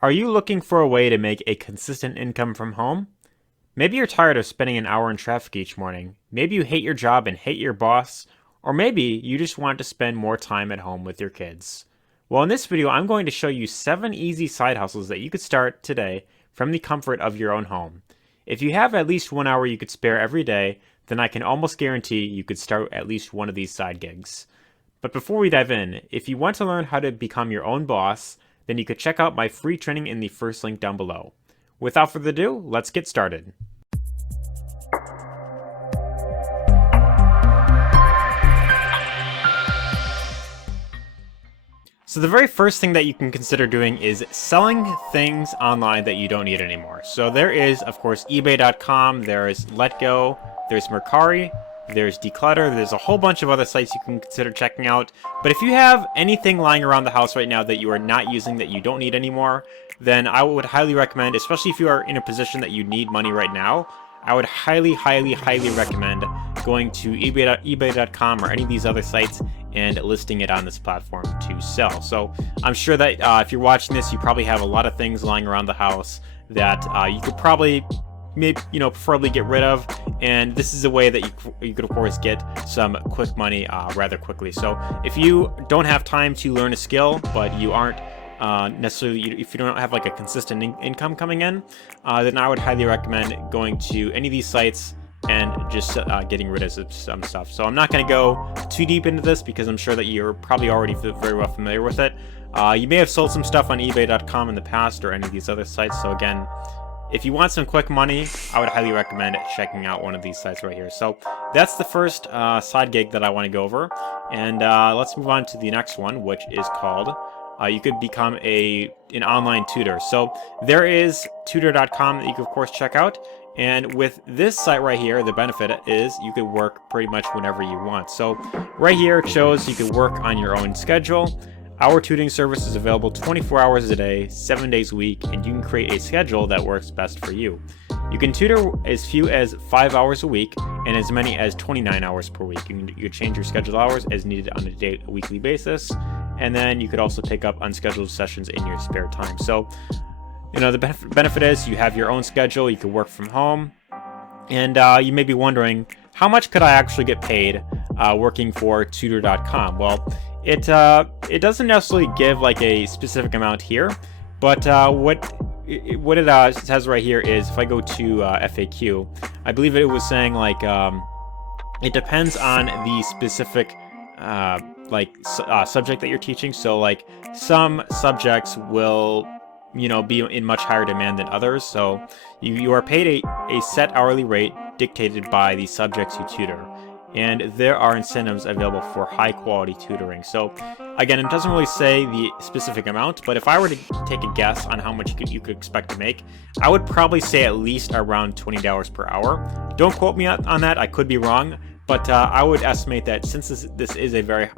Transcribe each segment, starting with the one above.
Are you looking for a way to make a consistent income from home? Maybe you're tired of spending an hour in traffic each morning. Maybe you hate your job and hate your boss. Or maybe you just want to spend more time at home with your kids. Well, in this video, I'm going to show you 7 easy side hustles that you could start today from the comfort of your own home. If you have at least 1 hour you could spare every day, then I can almost guarantee you could start at least one of these side gigs. But before we dive in, if you want to learn how to become your own boss, then you could check out my free training in the first link down below. Without further ado, let's get started. So the very first thing that you can consider doing is selling things online that you don't need anymore. So there is, of course, eBay.com, there's Letgo, there's Mercari, there's Declutter, there's a whole bunch of other sites you can consider checking out. But if you have anything lying around the house right now that you are not using, that you don't need anymore, then I would highly recommend, especially if you are in a position that you need money right now, I would highly recommend going to eBay.com or any of these other sites and listing it on this platform to sell. So I'm sure that if you're watching this, you probably have a lot of things lying around the house that you could probably maybe, preferably get rid of, and this is a way that you could of course get some quick money rather quickly. So if you don't have time to learn a skill, but you aren't necessarily, if you don't have like a consistent income coming in, then I would highly recommend going to any of these sites and just getting rid of some stuff. So I'm not going to go too deep into this because I'm sure that you're probably already very well familiar with it. You may have sold some stuff on ebay.com in the past or any of these other sites. So again, if you want some quick money, I would highly recommend checking out one of these sites right here. So that's the first side gig that I want to go over. And let's move on to the next one, which is called, you could become an online tutor. So there is Tutor.com that you can of course check out. And with this site right here, the benefit is you could work pretty much whenever you want. So right here it shows you can work on your own schedule. Our tutoring service is available 24 hours a day, 7 days a week, and you can create a schedule that works best for you. You can tutor as few as 5 hours a week and as many as 29 hours per week. You can change your scheduled hours as needed on a weekly basis, and then you could also pick up unscheduled sessions in your spare time. So, the benefit is you have your own schedule, you can work from home, and you may be wondering, how much could I actually get paid working for Tutor.com? Well, it doesn't necessarily give like a specific amount here, but what it says right here is, if I go to FAQ, I believe it was saying like it depends on the specific subject that you're teaching. So like some subjects will be in much higher demand than others. So you are paid a set hourly rate dictated by the subjects you tutor. And there are incentives available for high quality tutoring. So again, it doesn't really say the specific amount, but if I were to take a guess on how much you could expect to make, I would probably say at least around $20 per hour. Don't quote me on that, I could be wrong, but I would estimate that since this is a very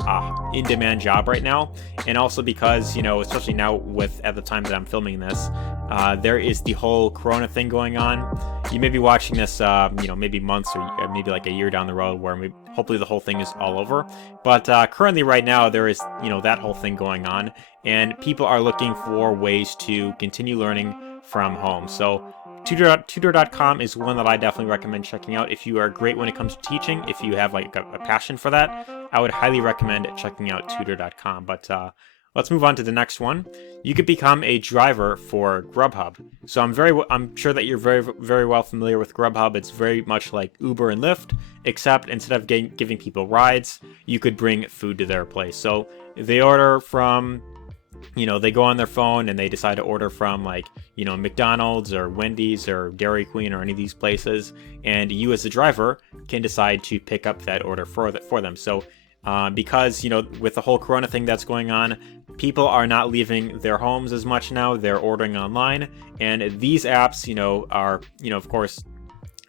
in-demand job right now, and also because, especially now at the time that I'm filming this, there is the whole Corona thing going on. You may be watching this, maybe months or maybe like a year down the road where hopefully the whole thing is all over. But currently right now there is, that whole thing going on, and people are looking for ways to continue learning from home. So Tutor.com is one that I definitely recommend checking out. If you are great when it comes to teaching, if you have like a passion for that, I would highly recommend checking out Tutor.com. But let's move on to the next one. You could become a driver for Grubhub. So I'm sure that you're very well familiar with Grubhub. It's very much like Uber and Lyft, except instead of giving people rides, you could bring food to their place. So they order from, they go on their phone and they decide to order from like, McDonald's or Wendy's or Dairy Queen or any of these places. And you as the driver can decide to pick up that order for them. So because, with the whole Corona thing that's going on, people are not leaving their homes as much now. They're ordering online. And these apps, are, of course,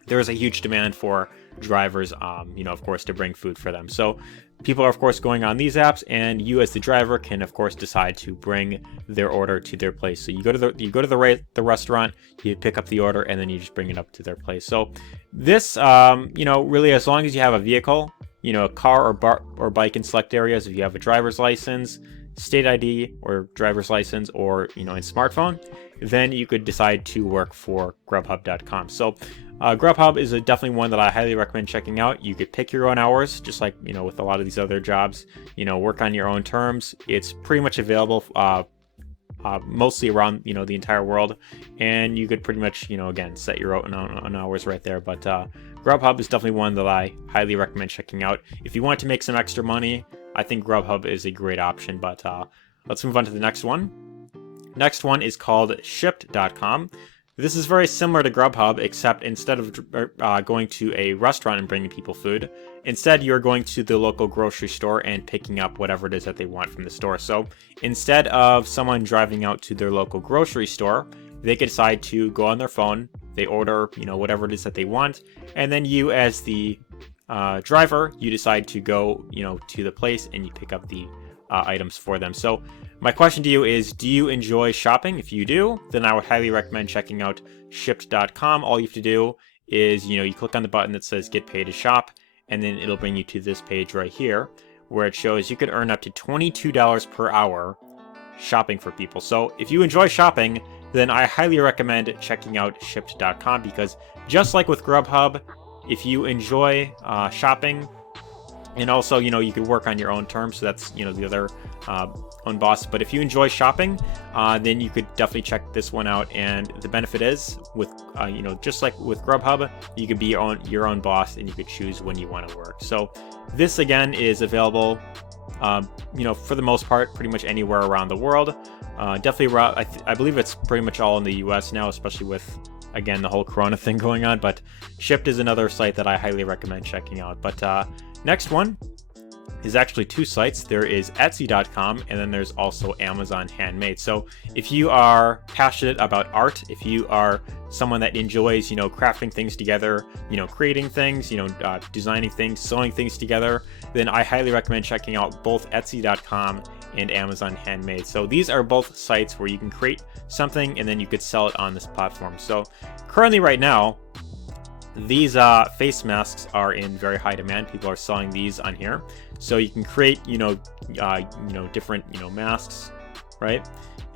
there's a huge demand for drivers, of course, to bring food for them. So people are, of course, going on these apps, and you as the driver can, of course, decide to bring their order to their place. So you go to the restaurant, you pick up the order, and then you just bring it up to their place. So this, really, as long as you have a vehicle, a car or bike in select areas, if you have a driver's license, state ID or driver's license, or in smartphone, then you could decide to work for Grubhub.com. So Grubhub is definitely one that I highly recommend checking out. You could pick your own hours, just like with a lot of these other jobs. Work on your own terms. It's pretty much available mostly around the entire world, and you could pretty much again set your own hours right there. But Grubhub is definitely one that I highly recommend checking out. If you want to make some extra money, I think Grubhub is a great option. But let's move on to the next one. Next one is called Shipt.com. This is very similar to Grubhub, except instead of going to a restaurant and bringing people food, instead you're going to the local grocery store and picking up whatever it is that they want from the store. So instead of someone driving out to their local grocery store, they can decide to go on their phone, they order whatever it is that they want, and then you as the driver, you decide to go to the place and you pick up the items for them. So my question to you is, do you enjoy shopping? If you do, then I would highly recommend checking out Shipt.com. All you have to do is, you click on the button that says Get Paid to Shop, and then it'll bring you to this page right here, where it shows you could earn up to $22 per hour shopping for people. So if you enjoy shopping, then I highly recommend checking out Shipt.com, because just like with Grubhub, if you enjoy shopping, and also, you could work on your own terms, so that's, the other own boss. But if you enjoy shopping, then you could definitely check this one out. And the benefit is, with, just like with Grubhub, you could be your own boss, and you could choose when you want to work. So this, again, is available, for the most part, pretty much anywhere around the world. Definitely, I believe it's pretty much all in the US now, especially with, again, the whole Corona thing going on. But Shipt is another site that I highly recommend checking out. But next one is actually two sites. There is Etsy.com, and then there's also Amazon Handmade. So if you are passionate about art, if you are someone that enjoys, crafting things together, creating things, designing things, sewing things together, then I highly recommend checking out both Etsy.com and Amazon Handmade. So these are both sites where you can create something and then you could sell it on this platform. So currently right now, these face masks are in very high demand. People are selling these on here, so you can create different masks, right?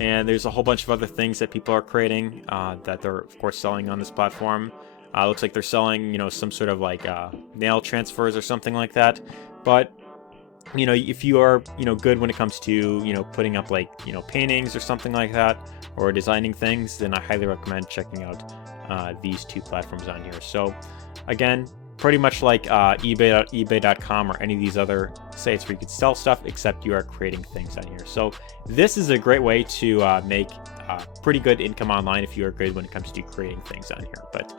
And there's a whole bunch of other things that people are creating that they're of course selling on this platform. Looks like they're selling some sort of like nail transfers or something like that. But if you are good when it comes to putting up like paintings or something like that, or designing things, then I highly recommend checking out these two platforms on here. So again, pretty much like eBay.com or any of these other sites where you could sell stuff, except you are creating things on here. So this is a great way to make pretty good income online if you are good when it comes to creating things on here. But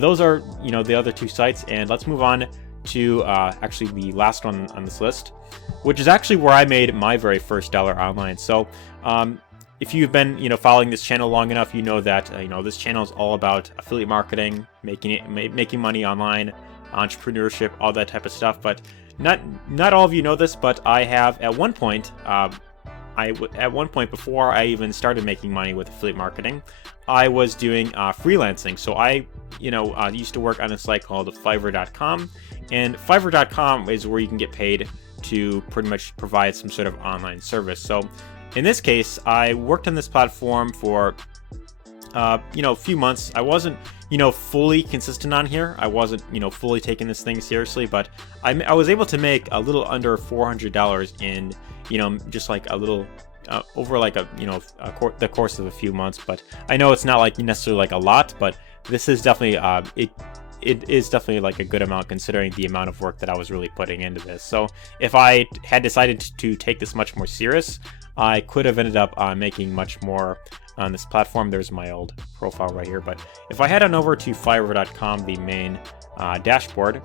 those are the other two sites, and let's move on to actually the last one on this list, which is actually where I made my very first dollar online. So if you've been following this channel long enough, you know that this channel is all about affiliate marketing, making money online, entrepreneurship, all that type of stuff. But not all of you know this, but I have at one point before I even started making money with affiliate marketing, I was doing freelancing. So I used to work on a site called Fiverr.com, and Fiverr.com is where you can get paid to pretty much provide some sort of online service. So in this case, I worked on this platform for a few months. I wasn't fully consistent on here. I wasn't fully taking this thing seriously, but I was able to make a little under $400 in just like a little over like the course of a few months. But I know it's not like necessarily like a lot, but this is definitely it is definitely like a good amount considering the amount of work that I was really putting into this. So if I had decided to take this much more serious, I could have ended up making much more on this platform. There's my old profile right here. But if I head on over to Fiverr.com, the main dashboard,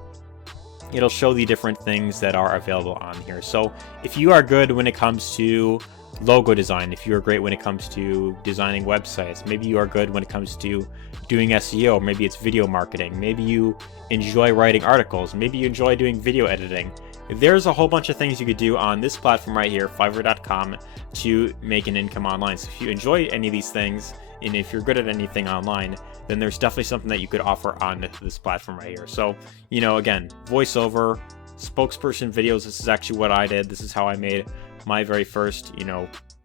it'll show the different things that are available on here. So if you are good when it comes to logo design, if you're great when it comes to designing websites, maybe you are good when it comes to doing SEO, maybe it's video marketing, maybe you enjoy writing articles, maybe you enjoy doing video editing, there's a whole bunch of things you could do on this platform right here, Fiverr.com, to make an income online. So if you enjoy any of these things, and if you're good at anything online, then there's definitely something that you could offer on this platform right here. So, again, voiceover, spokesperson videos. This is actually what I did. This is how I made my very first,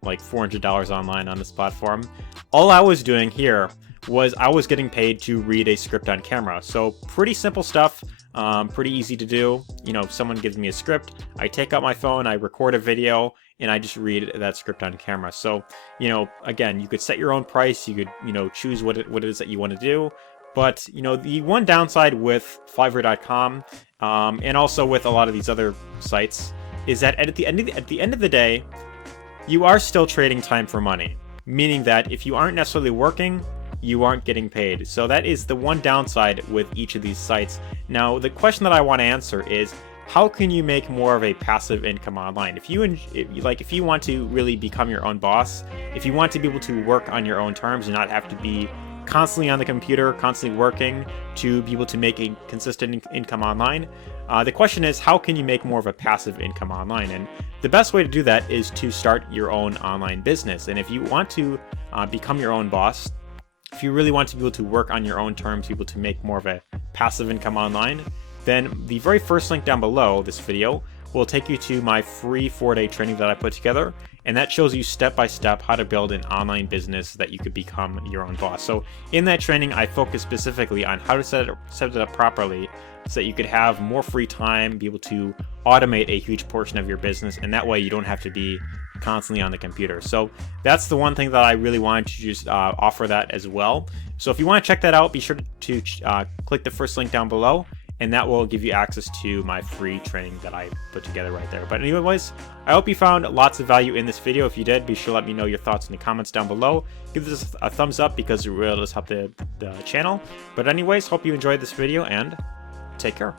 like $400 online on this platform. All I was doing here was I was getting paid to read a script on camera. So pretty simple stuff, pretty easy to do. If someone gives me a script, I take out my phone, I record a video, and I just read that script on camera. So, again, you could set your own price. You could, choose what it is that you want to do. But, the one downside with Fiverr.com, and also with a lot of these other sites, is that at the end of the day, you are still trading time for money. Meaning that if you aren't necessarily working, you aren't getting paid. So that is the one downside with each of these sites. Now, the question that I want to answer is, how can you make more of a passive income online? If you want to really become your own boss, if you want to be able to work on your own terms and not have to be constantly on the computer, constantly working to be able to make a consistent income online, the question is, how can you make more of a passive income online? And the best way to do that is to start your own online business. And if you want to become your own boss, if you really want to be able to work on your own terms, be able to make more of a passive income online, then the very first link down below this video will take you to my free 4-day training that I put together, and that shows you step by step how to build an online business that you could become your own boss. So in that training, I focus specifically on how to set it up properly so that you could have more free time, be able to automate a huge portion of your business, and that way you don't have to be constantly on the computer. So that's the one thing that I really wanted to just offer that as well. So if you want to check that out, be sure to click the first link down below, and that will give you access to my free training that I put together right there. But anyways, I hope you found lots of value in this video. If you did, be sure to let me know your thoughts in the comments down below. Give this a thumbs up because it really does help the channel. But anyways, hope you enjoyed this video, and take care.